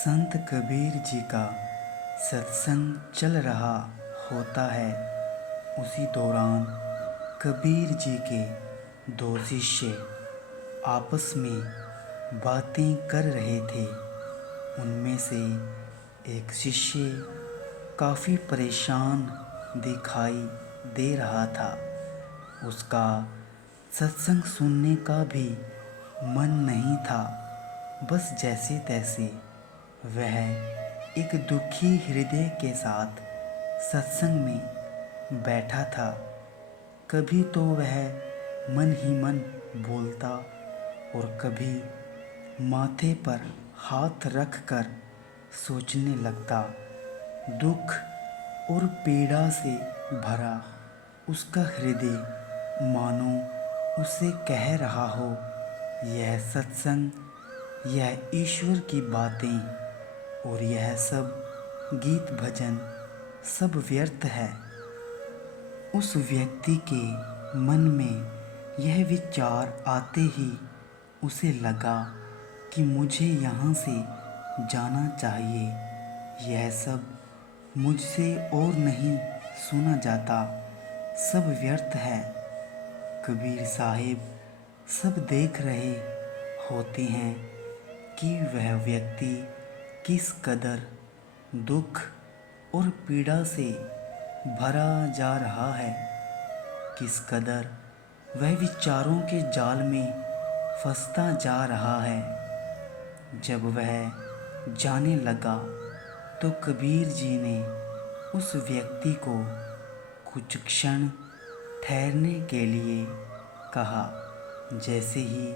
संत कबीर जी का सत्संग चल रहा होता है। उसी दौरान कबीर जी के दो शिष्य आपस में बातें कर रहे थे। उनमें से एक शिष्य काफ़ी परेशान दिखाई दे रहा था। उसका सत्संग सुनने का भी मन नहीं था। बस जैसे तैसे वह एक दुखी हृदय के साथ सत्संग में बैठा था। कभी तो वह मन ही मन बोलता और कभी माथे पर हाथ रख कर सोचने लगता। दुख और पीड़ा से भरा उसका हृदय मानो उसे कह रहा हो, यह सत्संग, यह ईश्वर की बातें और यह सब गीत भजन सब व्यर्थ है। उस व्यक्ति के मन में यह विचार आते ही उसे लगा कि मुझे यहाँ से जाना चाहिए। यह सब मुझसे और नहीं सुना जाता, सब व्यर्थ है। कबीर साहिब सब देख रहे होते हैं कि वह व्यक्ति किस कदर दुख और पीड़ा से भरा जा रहा है, किस कदर वह विचारों के जाल में फंसता जा रहा है। जब वह जाने लगा तो कबीर जी ने उस व्यक्ति को कुछ क्षण ठहरने के लिए कहा। जैसे ही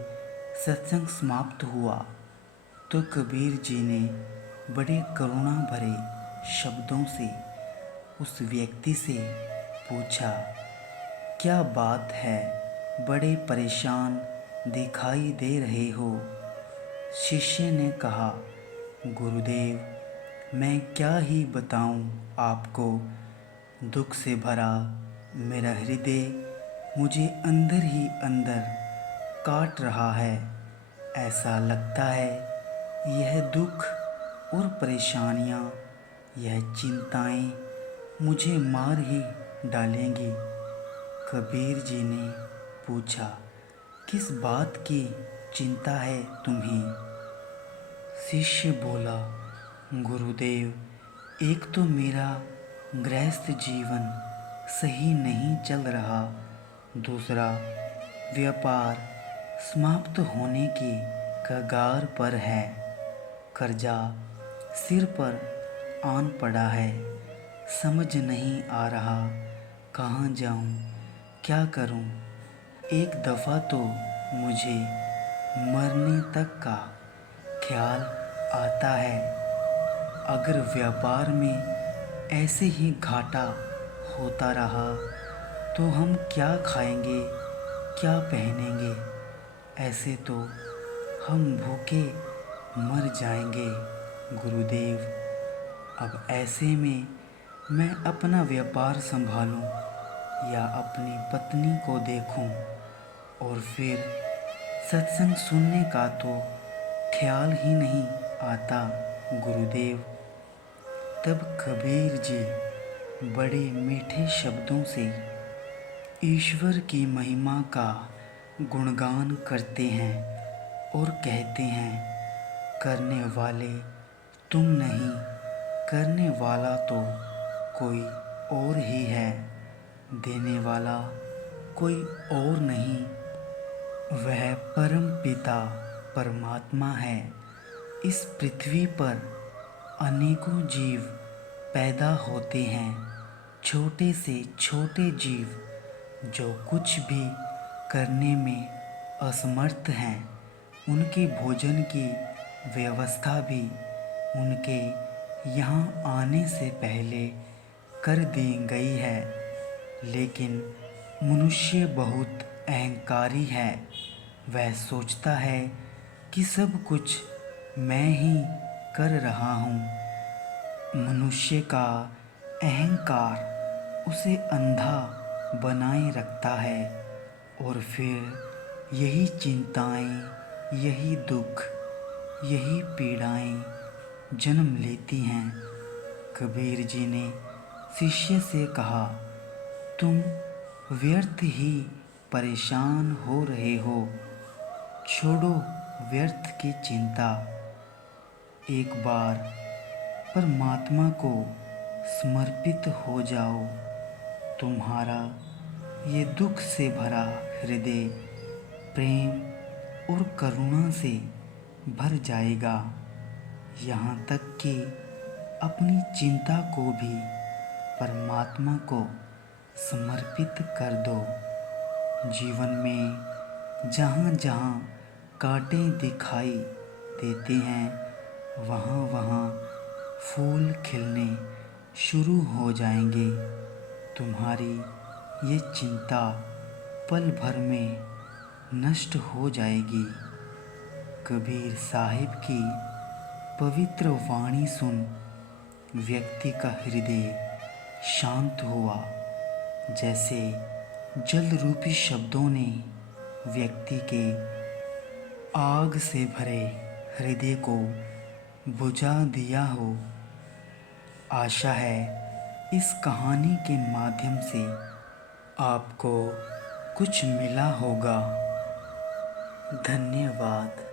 सत्संग समाप्त हुआ तो कबीर जी ने बड़े करुणा भरे शब्दों से उस व्यक्ति से पूछा, क्या बात है, बड़े परेशान दिखाई दे रहे हो? शिष्य ने कहा, गुरुदेव, मैं क्या ही बताऊं आपको। दुख से भरा मेरा हृदय मुझे अंदर ही अंदर काट रहा है। ऐसा लगता है यह दुख और परेशानियां, यह चिंताएं मुझे मार ही डालेंगी। कबीर जी ने पूछा, किस बात की चिंता है तुम्हें? शिष्य बोला, गुरुदेव, एक तो मेरा गृहस्थ जीवन सही नहीं चल रहा, दूसरा व्यापार समाप्त होने के कगार पर है, कर्जा सिर पर आन पड़ा है, समझ नहीं आ रहा कहाँ जाऊँ, क्या करूँ। एक दफ़ा तो मुझे मरने तक का ख्याल आता है। अगर व्यापार में ऐसे ही घाटा होता रहा तो हम क्या खाएंगे, क्या पहनेंगे? ऐसे तो हम भूखे मर जाएंगे गुरुदेव। अब ऐसे में मैं अपना व्यापार संभालूं या अपनी पत्नी को देखूं, और फिर सत्संग सुनने का तो ख्याल ही नहीं आता गुरुदेव। तब कबीर जी बड़े मीठे शब्दों से ईश्वर की महिमा का गुणगान करते हैं और कहते हैं, करने वाले तुम नहीं, करने वाला तो कोई और ही है, देने वाला कोई और नहीं, वह परम पिता परमात्मा है। इस पृथ्वी पर अनेकों जीव पैदा होते हैं, छोटे से छोटे जीव जो कुछ भी करने में असमर्थ हैं। उनके भोजन की व्यवस्था भी उनके यहाँ आने से पहले कर दी गई है। लेकिन मनुष्य बहुत अहंकारी है। वह सोचता है कि सब कुछ मैं ही कर रहा हूँ। मनुष्य का अहंकार उसे अंधा बनाए रखता है और फिर यही चिंताएं, यही दुख, यही पीड़ाएं जन्म लेती हैं। कबीर जी ने शिष्य से कहा, तुम व्यर्थ ही परेशान हो रहे हो, छोड़ो व्यर्थ की चिंता। एक बार परमात्मा को समर्पित हो जाओ, तुम्हारा ये दुख से भरा हृदय प्रेम और करुणा से भर जाएगा। यहाँ तक कि अपनी चिंता को भी परमात्मा को समर्पित कर दो। जीवन में जहाँ जहाँ कांटे दिखाई देते हैं, वहाँ वहाँ फूल खिलने शुरू हो जाएंगे। तुम्हारी ये चिंता पल भर में नष्ट हो जाएगी। कबीर साहिब की पवित्र वाणी सुन व्यक्ति का हृदय शांत हुआ, जैसे जल रूपी शब्दों ने व्यक्ति के आग से भरे हृदय को बुझा दिया हो। आशा है इस कहानी के माध्यम से आपको कुछ मिला होगा। धन्यवाद।